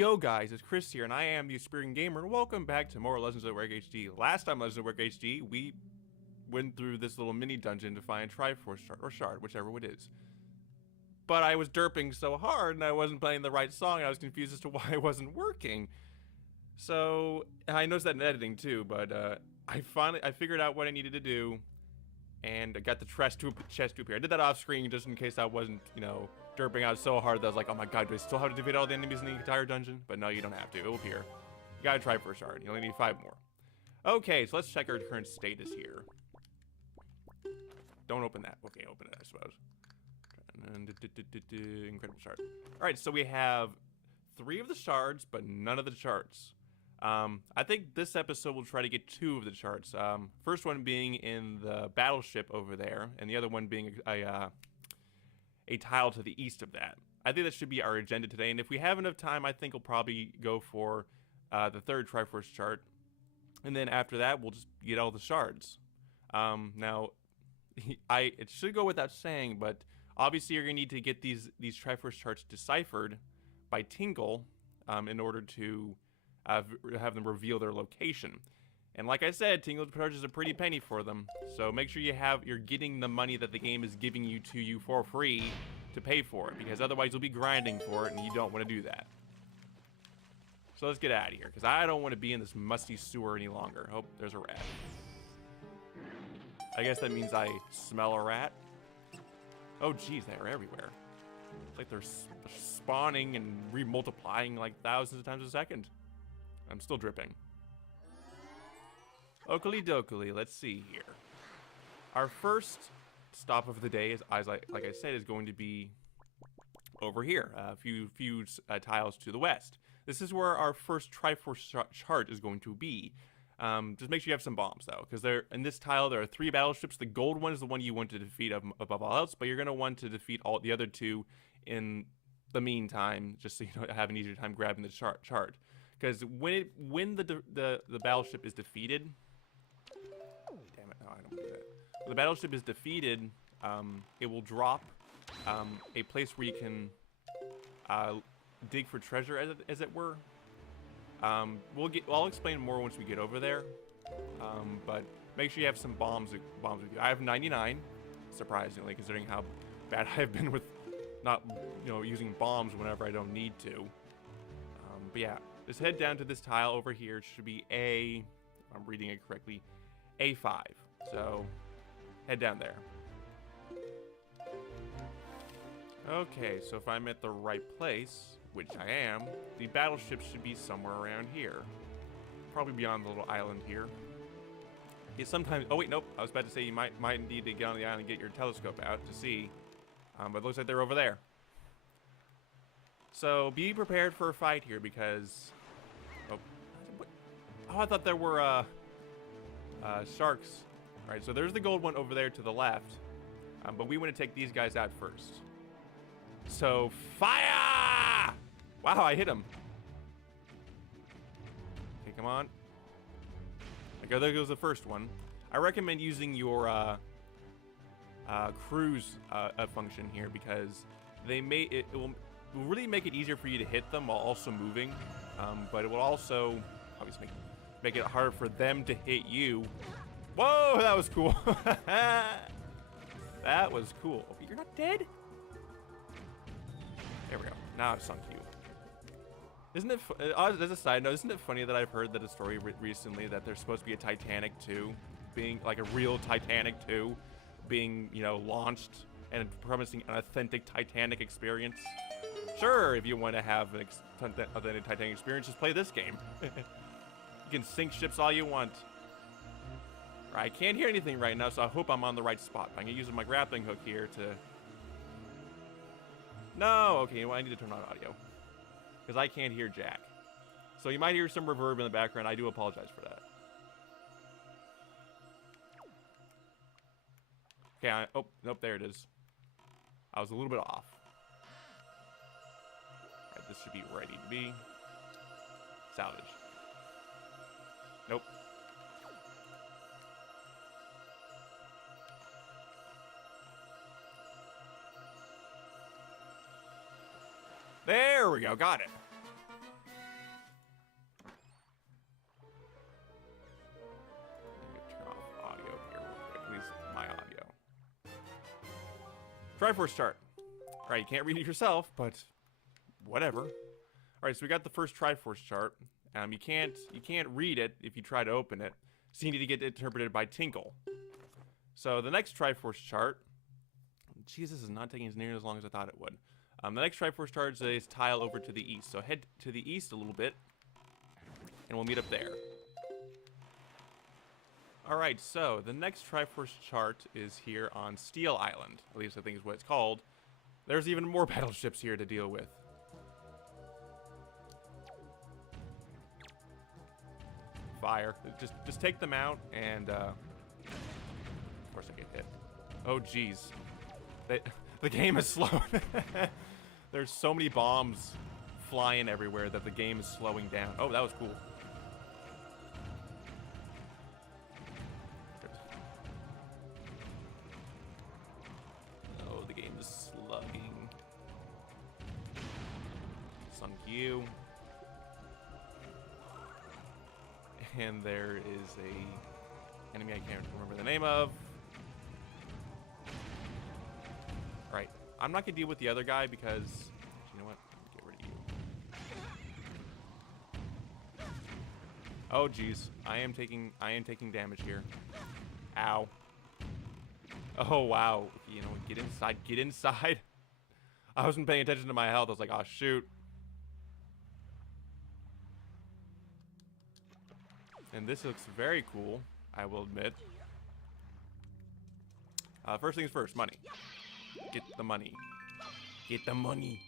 Yo guys, it's Chris here, and I am the Aspiring Gamer, and welcome back to more Legends of Work HD. Last time Legends of Work HD, we went through this little mini dungeon to find Triforce Chart, or Shard, whichever it is. But I was derping so hard, and I wasn't playing the right song, and I was confused as to why it wasn't working. So, I noticed that in editing too, but I figured out what I needed to do, and I got the chest tube here. I did that off screen just in case I wasn't, derping out so hard that I was like, oh my god, do I still have to defeat all the enemies in the entire dungeon? But no, you don't have to. It will appear. You gotta try for a shard. You only need 5 more. Okay, so let's check our current status here. Don't open that. Okay, open it, I suppose. Incredible shard. Alright, so we have 3 of the shards, but none of the charts. I think this episode will try to get 2 of the charts. First one being in the battleship over there, and the other one being a tile to the east of that. I think that should be our agenda today, and if we have enough time, I think we'll probably go for the 3rd Triforce chart, and then after that, we'll just get all the shards. Now, it should go without saying, but obviously you're going to need to get these Triforce charts deciphered by Tinkle in order to have them reveal their location. And like I said, Tinkle charges a pretty penny for them, so make sure you're getting the money that the game is giving you for free to pay for it, because otherwise you'll be grinding for it, and you don't want to do that. So let's get out of here, because I don't want to be in this musty sewer any longer. Oh, there's a rat. I guess that means I smell a rat. Oh geez, they're everywhere. It's like they're spawning and remultiplying like thousands of times a second. I'm still dripping. Oakley dokley, let's see here. Our first stop of the day, like I said, is going to be over here, a few tiles to the west. This is where our first Triforce chart is going to be. Just make sure you have some bombs, though, because in this tile there are 3 battleships. The gold one is the one you want to defeat above all else, but you're going to want to defeat all the other 2 in the meantime, just so you don't have an easier time grabbing the chart. Because when the battleship is defeated, damn it! No, I don't do that. When the battleship is defeated, it will drop a place where you can dig for treasure, as it were. I'll explain more once we get over there. But make sure you have some bombs with you. I have 99, surprisingly, considering how bad I've been with not using bombs whenever I don't need to. But yeah, just head down to this tile over here. It should be if I'm reading it correctly, A5. So head down there. Okay, so if I'm at the right place, which I am, the battleship should be somewhere around here. Probably beyond the little island here. Yeah, sometimes, oh wait, nope, I was about to say you might need to get on the island and get your telescope out to see. But it looks like they're over there. So be prepared for a fight here, because I thought there were sharks. Alright, so there's the gold one over there to the left. But we want to take these guys out first. So, fire! Wow, I hit him. Okay, come on. Okay, there goes the first one. I recommend using your cruise function here, because it will really make it easier for you to hit them while also moving. But it will also obviously make it harder for them to hit you. Whoa, that was cool. That was cool. Oh, you're not dead? There we go. Now I've sunk you. Isn't it, as a side note, isn't it funny that I've heard that a story recently that there's supposed to be a Titanic 2, being like a real Titanic 2, being, launched and promising an authentic Titanic experience? Sure, if you want to have an authentic Titanic experience, just play this game. You can sink ships all you want. I can't hear anything right now, so I hope I'm on the right spot. I'm going to use my grappling hook here to... No! Okay, well, I need to turn on audio, because I can't hear jack. So you might hear some reverb in the background. I do apologize for that. Okay, oh, nope, there it is. I was a little bit off. Alright, this should be where I need to be. Salvage. Nope. There we go, got it. Triforce Chart. All right, you can't read it yourself, but whatever. All right, so we got the first Triforce Chart. You can't read it if you try to open it, so you need to get it interpreted by Tinkle. So the next Triforce Chart, Jesus, is not taking as near as long as I thought it would. The next Triforce Chart is tile over to the east. So head to the east a little bit, and we'll meet up there. Alright, so the next Triforce Chart is here on Steel Island. At least I think is what it's called. There's even more battleships here to deal with. Fire. Just take them out, and of course I get hit. Oh jeez. The game is slow. There's so many bombs flying everywhere that the game is slowing down. Oh, that was cool. Oh, the game is slugging. Sunk you. And there is a enemy I can't remember the name of. Right. I'm not gonna deal with the other guy because you know what? Get rid of you. Oh geez. I am taking damage here. Ow. Oh wow. You know what? Get inside. Get inside. I wasn't paying attention to my health. I was like, oh shoot. And this looks very cool, I will admit. First things first, money. Get the money. Get the money.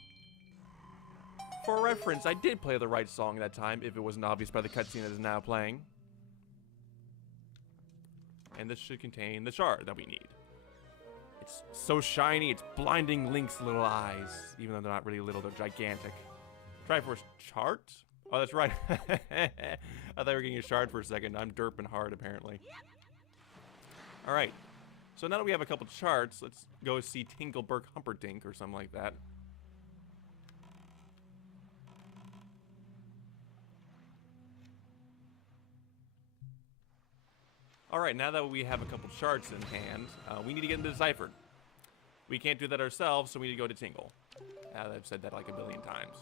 For reference, I did play the right song that time, if it wasn't obvious by the cutscene that is now playing. And this should contain the shard that we need. It's so shiny, it's blinding Link's little eyes. Even though they're not really little, they're gigantic. Triforce Chart? Oh, that's right. I thought we were getting a shard for a second. I'm derping hard, apparently. Alright. So now that we have a couple charts, let's go see Tinkleberg Humperdinck or something like that. Alright, now that we have a couple charts in hand, we need to get them deciphered. We can't do that ourselves, so we need to go to Tinkle. I've said that like a billion times.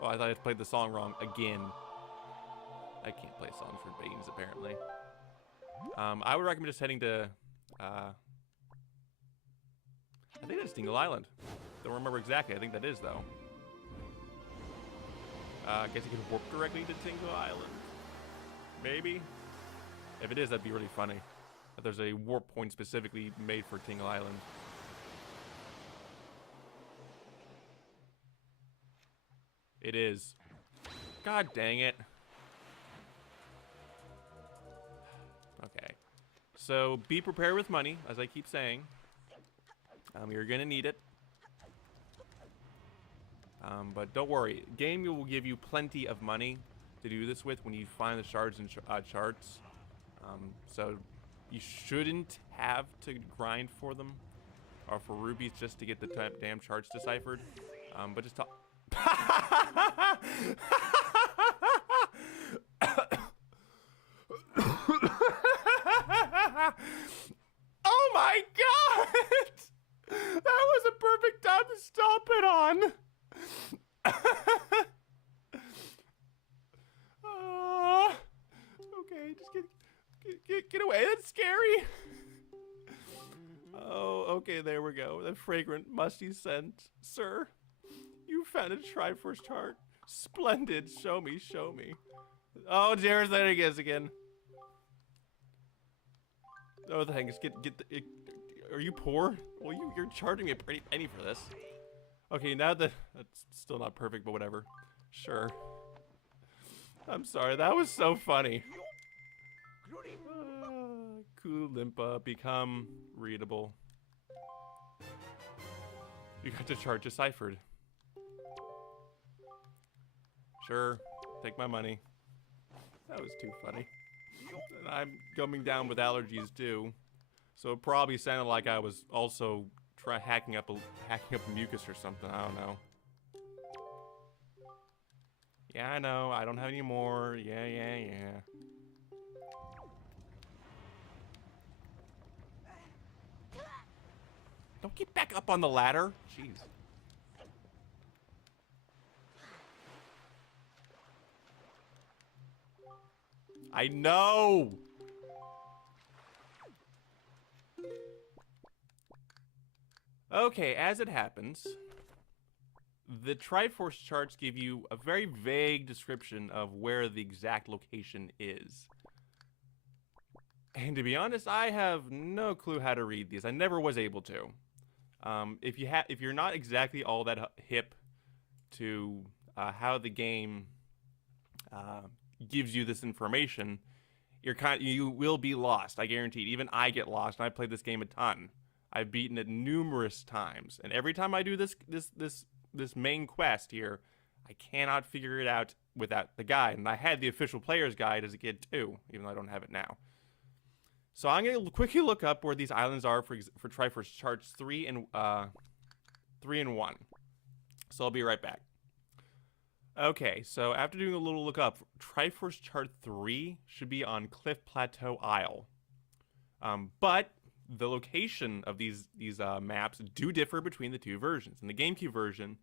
Oh, I thought I played the song wrong again. I can't play songs for babies, apparently. I would recommend just heading to, I think that's Tingle Island. Don't remember exactly. I think that is, though. I guess you could warp directly to Tingle Island. Maybe? If it is, that'd be really funny. That there's a warp point specifically made for Tingle Island. It is. God dang it. Okay. So, be prepared with money, as I keep saying. You're gonna need it. But don't worry. Game will give you plenty of money to do this with when you find the shards and charts. So, you shouldn't have to grind for them. Or for rubies just to get the damn charts deciphered. But just talk. Oh my god! That was a perfect time to stop it on. Okay, just get away. That's scary. Oh, okay, there we go. The fragrant, musty scent, sir. You found a Triforce Chart. Splendid. Show me, show me. Oh, Jared's there he is again. Oh, thanks. Get the. Are you poor? Well, you're charging me a pretty penny for this. Okay, now that that's still not perfect, but whatever. Sure. I'm sorry. That was so funny. Koolimpa become readable. You got the chart deciphered. Sure, take my money. That was too funny. And I'm coming down with allergies too, so it probably sounded like I was also hacking up a mucus or something. I don't know. Yeah, I know. I don't have any more. Yeah. Don't get back up on the ladder. Jeez. I know. Okay, as it happens, the Triforce charts give you a very vague description of where the exact location is. And to be honest, I have no clue how to read these. I never was able to. If you're not exactly all that hip to how the game gives you this information, you will be lost. I guarantee it. Even I get lost, and I played this game a ton. I've beaten it numerous times, and every time I do this main quest here, I cannot figure it out without the guide. And I had the official player's guide as a kid too, even though I don't have it now. So I'm gonna quickly look up where these islands are for Triforce Charts 3 and 1. So I'll be right back. Okay, so after doing a little look up, Triforce Chart 3 should be on Cliff Plateau Isle. But the location of these maps do differ between the two versions. In the GameCube version,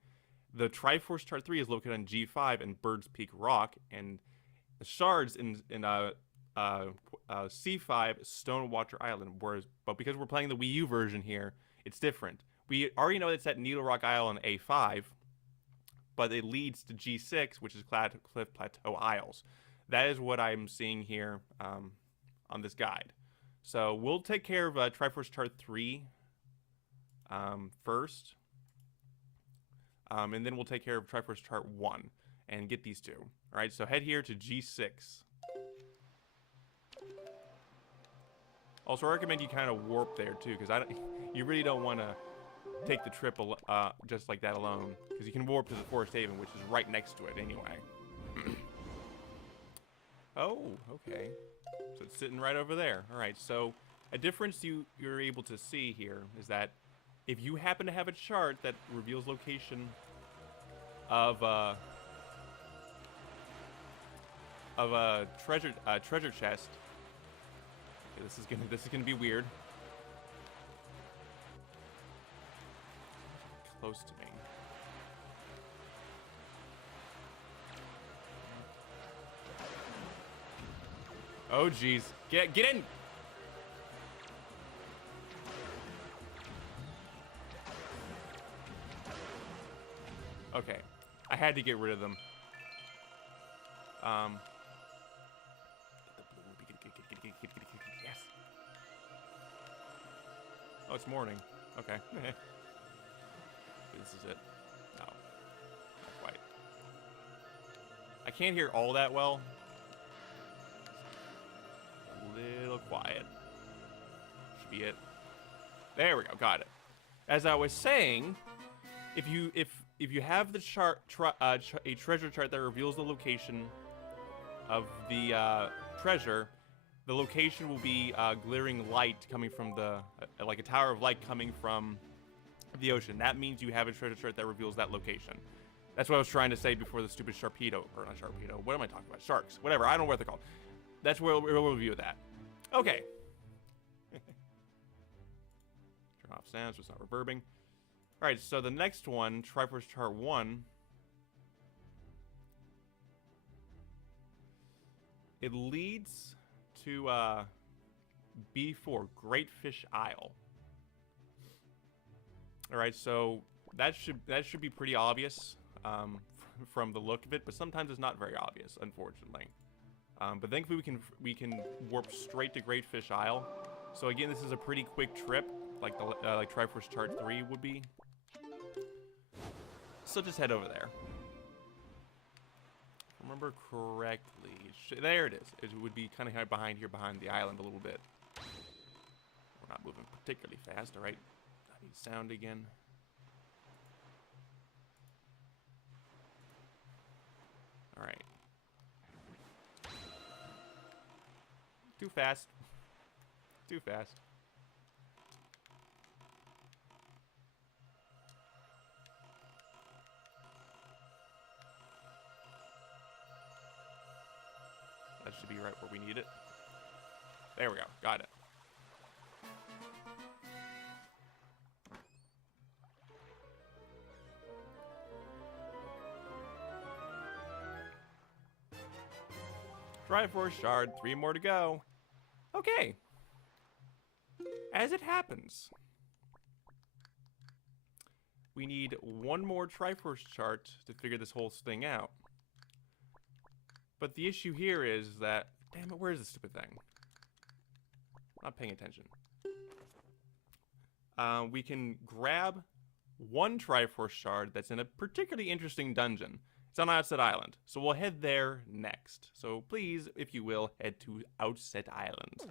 the Triforce Chart 3 is located on G5 and Bird's Peak Rock, and the shards in C5 Stonewater Island. But because we're playing the Wii U version here, it's different. We already know it's at Needle Rock Isle on A5, but it leads to G6, which is Cliff Plateau Isles. That is what I'm seeing here on this guide. So we'll take care of Triforce Chart 3 first, and then we'll take care of Triforce Chart 1 and get these two. All right, so head here to G6. Also, I recommend you kind of warp there too, because you really don't want to take the trip just like that alone, because you can warp to the Forest Haven, which is right next to it anyway. Oh, okay. So it's sitting right over there. All right, so a difference you're able to see here is that if you happen to have a chart that reveals location of a treasure chest. Okay, this is gonna be weird. Close to me. Oh geez, get in! Okay, I had to get rid of them. Yes. Oh, it's morning. Okay. This is it. No, not quite. I can't hear all that well. A little quiet. Should be it. There we go. Got it. As I was saying, if you have the chart, a treasure chart that reveals the location of the treasure, the location will be glittering light coming from like a tower of light coming from the ocean. That means you have a treasure chart that reveals that location. That's what I was trying to say before the stupid Sharpedo, or not Sharpedo. What am I talking about? Sharks. Whatever. I don't know what they're called. That's where we'll review that. Okay. Turn off sound so it's not reverbing. All right, so the next one, Triforce Chart 1, it leads to B4, Great Fish Isle. All right, so that should be pretty obvious from the look of it, but sometimes it's not very obvious, unfortunately. But thankfully we can warp straight to Great Fish Isle. So again, this is a pretty quick trip, like Triforce Chart 3 would be. So just head over there. If I remember correctly, there it is. It would be kind of behind the island a little bit. We're not moving particularly fast. All right, I need sound again. All right. Too fast. Too fast. That should be right where we need it. There we go. Got it. Triforce Shard, 3 more to go. Okay. As it happens, we need 1 more Triforce Chart to figure this whole thing out. But the issue here is that... Damn it, where is this stupid thing? I'm not paying attention. We can grab 1 Triforce Shard that's in a particularly interesting dungeon. It's on Outset Island, so we'll head there next. So please, if you will, head to Outset Island.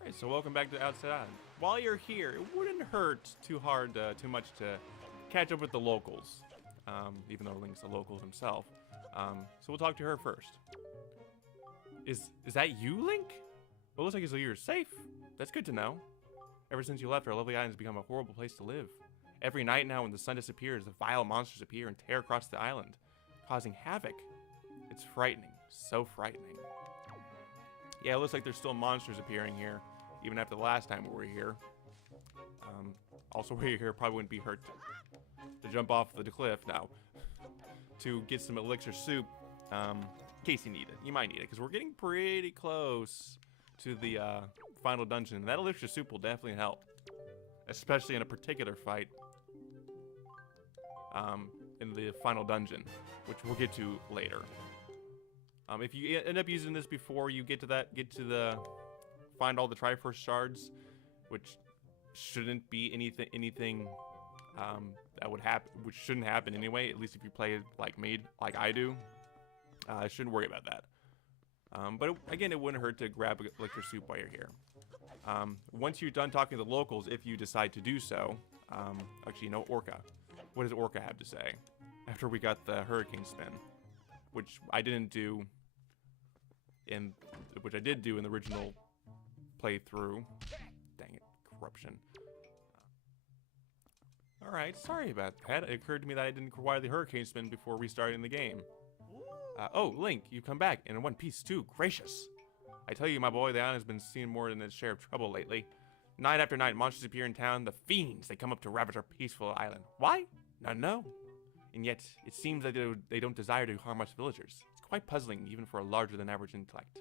Alright, so welcome back to Outset Island. While you're here, it wouldn't hurt too much to catch up with the locals. Even though Link's a local himself. So we'll talk to her first. Is that you, Link? Well, it looks like as though you're safe. That's good to know. Ever since you left, our lovely island has become a horrible place to live. Every night now when the sun disappears, the vile monsters appear and tear across the island, causing havoc. It's frightening. So frightening. Yeah, it looks like there's still monsters appearing here, even after the last time we were here. Also, we're here probably wouldn't be hurt to jump off the cliff now. To get some Elixir Soup, in case you need it. You might need it, because we're getting pretty close to the final dungeon. And that Elixir Soup will definitely help. Especially in a particular fight. In the final dungeon, which we'll get to later. If you end up using this before you get to find all the Triforce Shards, which shouldn't be anything that would happen, which shouldn't happen anyway. At least if you play it like I do, I shouldn't worry about that. But again, it wouldn't hurt to grab Elixir Soup while you're here. Once you're done talking to the locals, if you decide to do so, actually, no, Orca. What does Orca have to say? After we got the hurricane spin, which I didn't do which I did do in the original playthrough. Dang it, corruption. Alright, sorry about that. It occurred to me that I didn't require the hurricane spin before restarting the game. Oh, Link, you come back, and in one piece too. Gracious. I tell you, my boy, the island has been seeing more than its share of trouble lately. Night after night, monsters appear in town. The fiends, they come up to ravage our peaceful island. Why? None know. And yet, it seems that they don't desire to harm us villagers. It's quite puzzling, even for a larger than average intellect.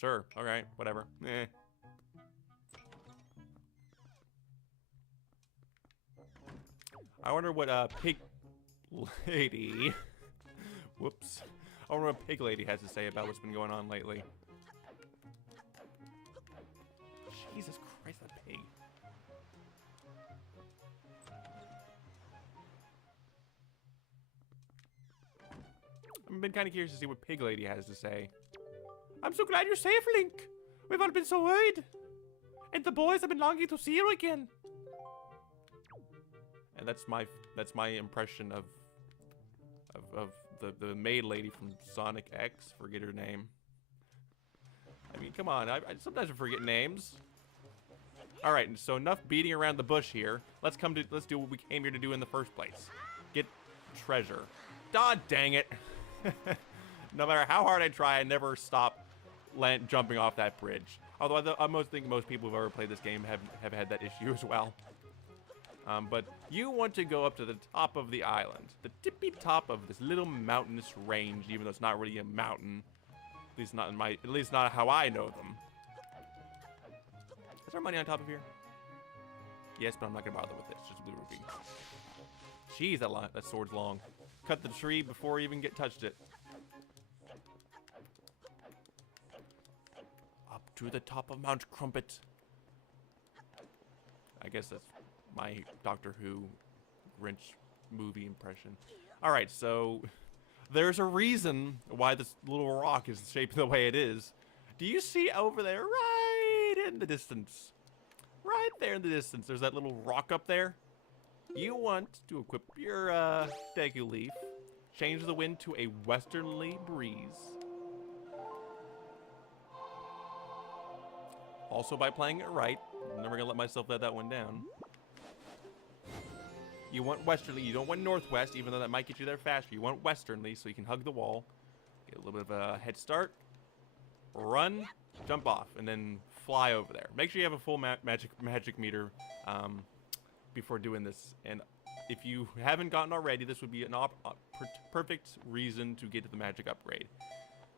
Sure, alright, whatever. Eh. I wonder what, Pig Lady... Whoops. I wonder what Pig Lady has to say about what's been going on lately. Jesus Christ, that pig. I've been kind of curious to see what Pig Lady has to say. I'm so glad you're safe, Link. We've all been so worried. And the boys have been longing to see you again. And that's my impression of the maid lady from Sonic X. Forget her name. I mean, come on. I sometimes I forget names. All right, so enough beating around the bush here. Let's do what we came here to do in the first place. Get treasure. God dang it. No matter how hard I try, I never stop jumping off that bridge. Although I think most people who've ever played this game have had that issue as well. But you want to go up to the top of the island. The tippy top of this little mountainous range, even though it's not really a mountain. At least not how I know them. Is there money on top of here? Yes, but I'm not gonna bother with it. It's just a blue rupee. Jeez, that sword's long. Cut the tree before I even touched it. Up to the top of Mount Crumpet. I guess that's my Doctor Who Grinch movie impression. Alright, so there's a reason why this little rock is shaped the way it is. Do you see over there, right in the distance? Right there in the distance, there's that little rock up there. You want to equip your Deku Leaf, change the wind to a westerly breeze. Also, by playing it right, I'm never gonna let myself let that one down. You want westerly, you don't want northwest, even though that might get you there faster. You want westernly, so you can hug the wall, get a little bit of a head start, run, jump off, and then fly over there. Make sure you have a full magic meter before doing this. And if you haven't gotten already, this would be an perfect reason to get to the magic upgrade.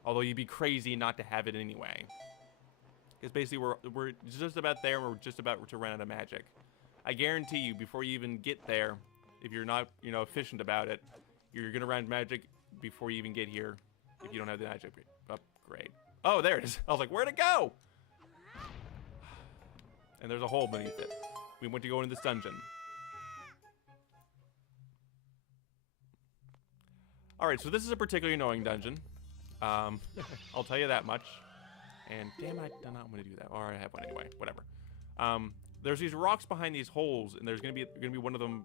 Although you'd be crazy not to have it anyway. Because basically we're just about there, and we're just about to run out of magic. I guarantee you, before you even get there, if you're not, you know, efficient about it, you're gonna run magic before you even get here, if you don't have the magic upgrade. Oh, there it is. I was like, where'd it go? And there's a hole beneath it. We went to go into this dungeon. Alright, so this is a particularly annoying dungeon. I'll tell you that much. And damn, I do not want to do that. Or I have one anyway. Whatever. There's these rocks behind these holes, and there's gonna be one of them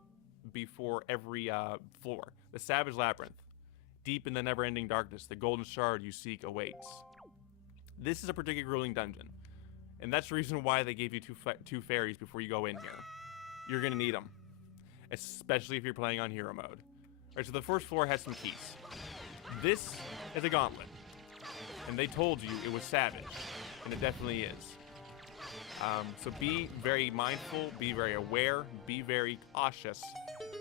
before every floor. The Savage Labyrinth. Deep in the never-ending darkness, the golden shard you seek awaits. This is a particularly grueling dungeon. And that's the reason why they gave you two fairies before you go in here. You're gonna need them. Especially if you're playing on hero mode. Alright, so the first floor has some keys. This is a gauntlet. And they told you it was Savage. And it definitely is. So be very mindful, be very aware, be very cautious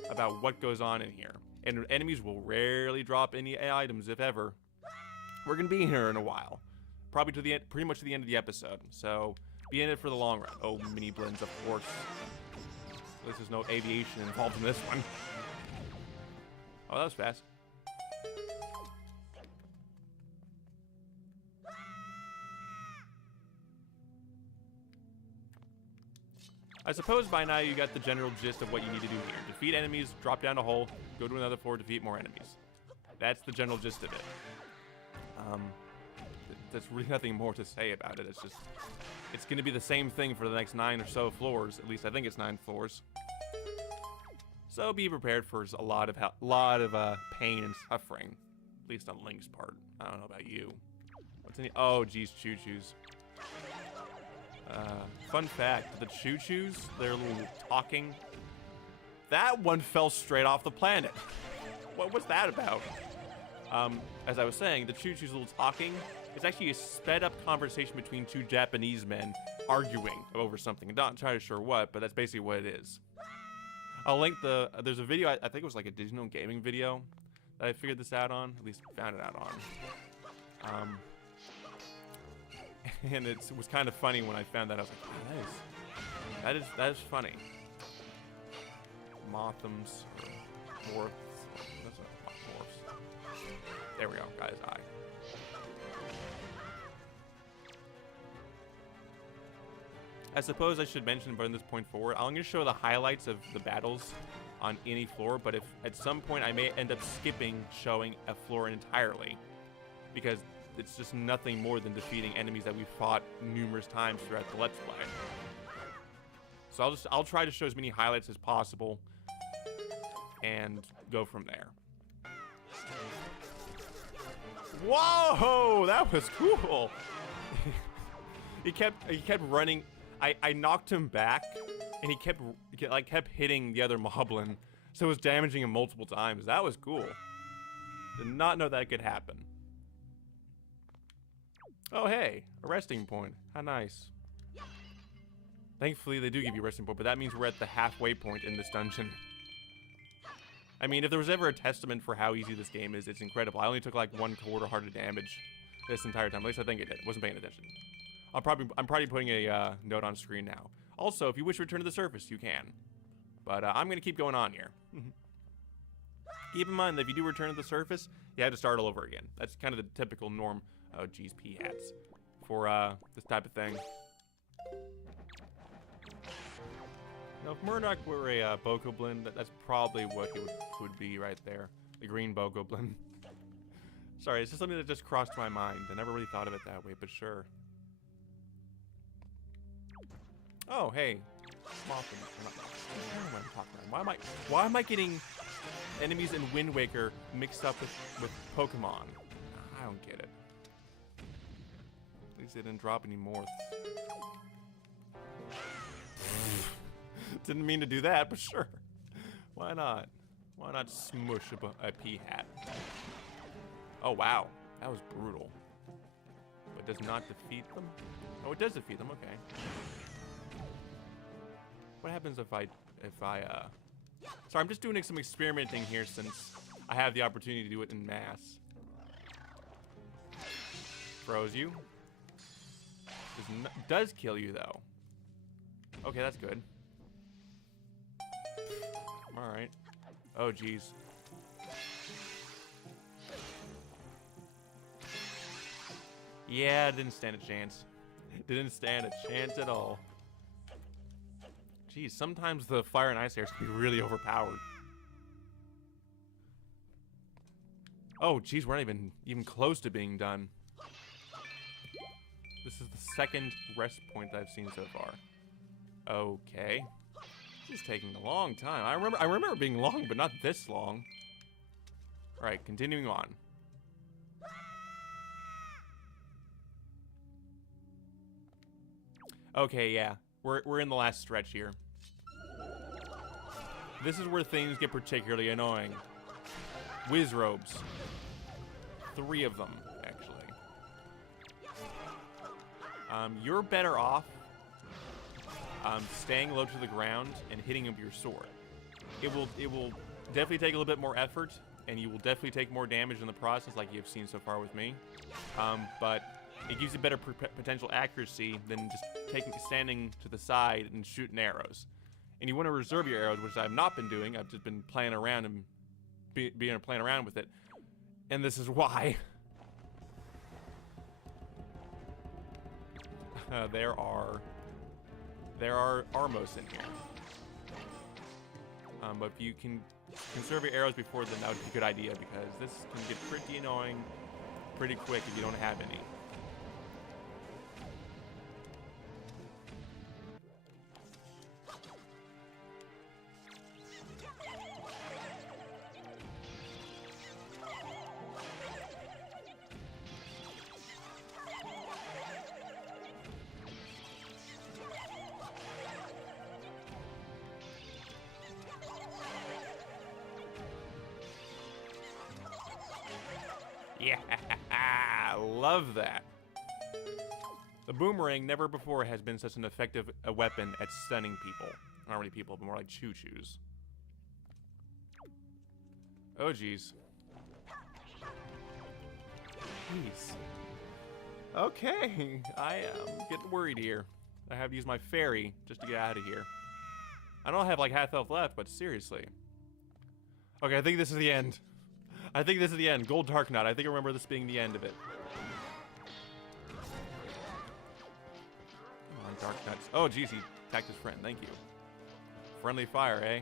about what goes on in here. And enemies will rarely drop any items, if ever. We're gonna be here in a while. Probably to the end, pretty much to the end of the episode. So be in it for the long run. Oh, mini blends, of course. At least there's no aviation involved in this one. Oh, that was fast. I suppose by now you got the general gist of what you need to do here. Defeat enemies, drop down a hole, go to another floor, defeat more enemies. That's the general gist of it. There's really nothing more to say about it. It's going to be the same thing for the next 9 or so floors. At least I think it's 9 floors. So be prepared for a lot of pain and suffering. At least on Link's part. I don't know about you. What's in the... Oh, geez, choo-choos. Fun fact, the choo-choos, their little talking, that one fell straight off the planet. What was that about? As I was saying, the choo-choos little talking, it's actually a sped-up conversation between 2 Japanese men arguing over something. I'm not entirely sure what, but that's basically what it is. I'll link there's a video, I think it was like a digital gaming video that I figured this out on, at least found it out on. And it was kind of funny when I found that. I was like, oh, that is funny. Mothams, or morphs. That's not morphs. There we go, guys. I suppose I should mention, but from this point forward, I'm going to show the highlights of the battles on any floor. But if at some point I may end up skipping showing a floor entirely, because it's just nothing more than defeating enemies that we've fought numerous times throughout the Let's Play. So I'll try to show as many highlights as possible and go from there. Whoa, that was cool. he kept running. I knocked him back, and he kept hitting the other moblin, so it was damaging him multiple times. That was cool. Did not know that could happen. Oh, hey, a resting point. How nice. Thankfully, they do give you a resting point, but that means we're at the halfway point in this dungeon. I mean, if there was ever a testament for how easy this game is, it's incredible. I only took like 1/4 heart of damage this entire time. At least I think it did. Wasn't paying attention. I'm probably putting a note on screen now. Also, if you wish to return to the surface, you can. But I'm going to keep going on here. Keep in mind that if you do return to the surface, you have to start all over again. That's kind of the typical norm. Oh, geez, pea hats. For this type of thing. Now, if Murdoch were a Bokoblin, that's probably what he would be right there. The green Bokoblin. Sorry, it's just something that just crossed my mind. I never really thought of it that way, but sure. Oh, hey. Mothman. I don't know what I'm talking about. Why am I getting enemies in Wind Waker mixed up with Pokemon? I don't get it. At least they didn't drop any more. Didn't mean to do that, but sure. Why not? Why not smush a pea hat? Oh, wow. That was brutal. But does not defeat them? Oh, it does defeat them. Okay. What happens if I So I'm just doing some experimenting here since I have the opportunity to do it in mass. Froze you. Does kill you though. Okay, that's good. Alright. Oh, geez. Yeah, didn't stand a chance. Didn't stand a chance at all. Geez, sometimes the fire and ice airs can be really overpowered. Oh, geez, we're not even close to being done. This is the second rest point that I've seen so far. Okay. This is taking a long time. I remember it being long, but not this long. Alright, continuing on. Okay, yeah. We're in the last stretch here. This is where things get particularly annoying. Whiz robes. 3 of them, actually. You're better off staying low to the ground and hitting him with your sword. It will definitely take a little bit more effort, and you will definitely take more damage in the process, like you've seen so far with me. But it gives you better potential accuracy than just standing to the side and shooting arrows. And you want to reserve your arrows, which I've not been doing. I've just been playing around and playing around with it. And this is why. There are Armos in here. But if you can conserve your arrows before then, that would be a good idea, because this can get pretty annoying pretty quick if you don't have any. Yeah, love that. The boomerang never before has been such an effective weapon at stunning people. Not really people, but more like choo-choos. Oh, geez. Jeez. Okay, I am getting worried here. I have to use my fairy just to get out of here. I don't have like half health left, but seriously. Okay, I think this is the end. I think this is the end. Gold Dark Knot. I think I remember this being the end of it. Come on, Dark Knots. Oh, geez, he attacked his friend. Thank you. Friendly fire, eh?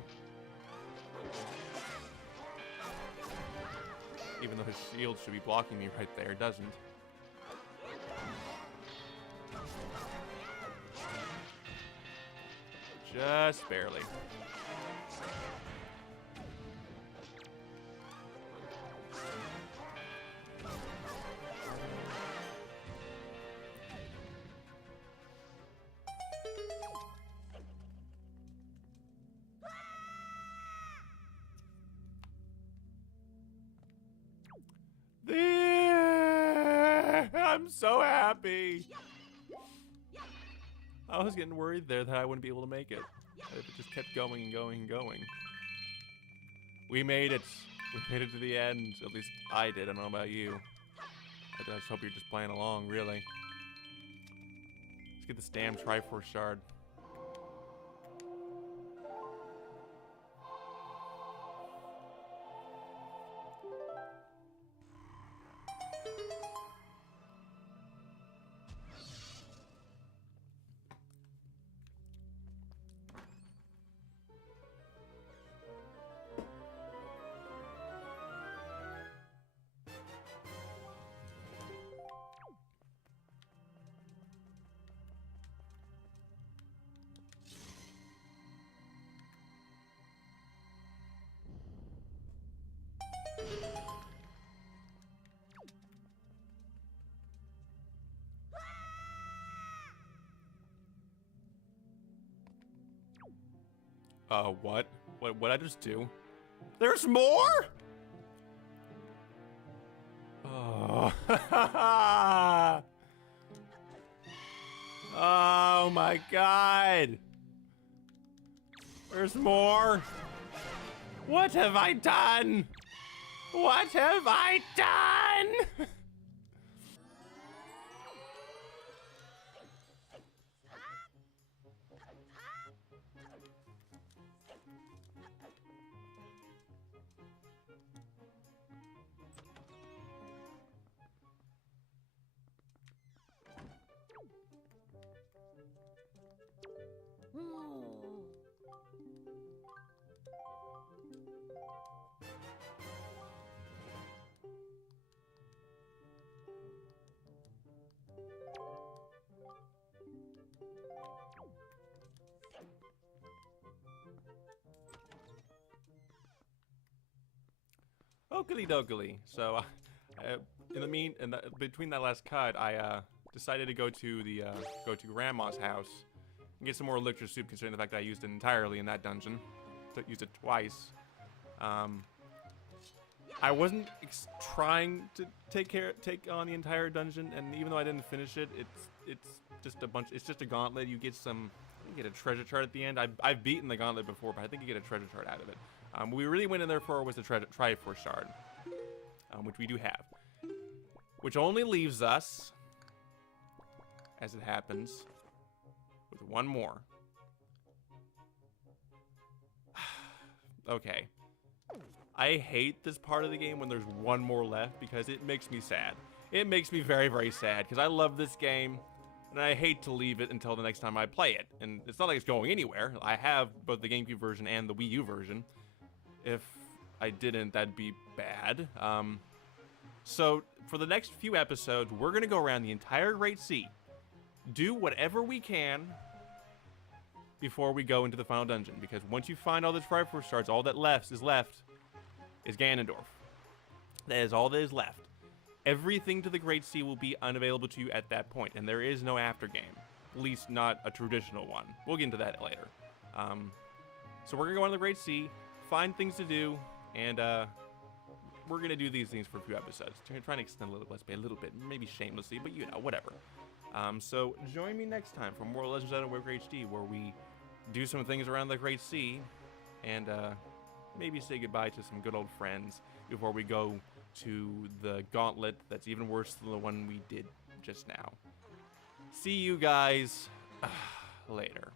Even though his shield should be blocking me right there, it doesn't. Just barely. I'm so happy. I was getting worried there that I wouldn't be able to make it. If it just kept going and going and going. We made it. We made it to the end. At least I did. I don't know about you. I just hope you're just playing along, really. Let's get this damn Triforce Chart. What? What'd I just do? There's more?! Oh. Oh my god! There's more? What have I done? What have I done? Oakley dokley. So, between that last cut, I decided to go to the Grandma's house and get some more Elixir Soup, considering the fact that I used it entirely in that dungeon. Used it twice. I wasn't trying to take on the entire dungeon, and even though I didn't finish it, it's just a gauntlet. You get a treasure chart at the end. I've beaten the gauntlet before, but I think you get a treasure chart out of it. What we really went in there for was the Triforce Chart, which we do have. Which only leaves us, as it happens, with one more. Okay. I hate this part of the game when there's one more left because it makes me sad. It makes me very, very sad because I love this game and I hate to leave it until the next time I play it. And it's not like it's going anywhere. I have both the GameCube version and the Wii U version. If I didn't, that'd be bad. So for the next few episodes, we're going to go around the entire Great Sea, do whatever we can before we go into the final dungeon. Because once you find all the Triforce Charts, all that is left is Ganondorf. That is all that is left. Everything to the Great Sea will be unavailable to you at that point, and there is no after game. At least not a traditional one. We'll get into that later. So we're going to go on the Great Sea, find things to do, and we're going to do these things for a few episodes. Trying to extend Let's Play a little bit, maybe shamelessly, but you know, whatever. So join me next time for more Legends of Zelda HD, where we do some things around the Great Sea, and maybe say goodbye to some good old friends before we go to the gauntlet that's even worse than the one we did just now. See you guys later.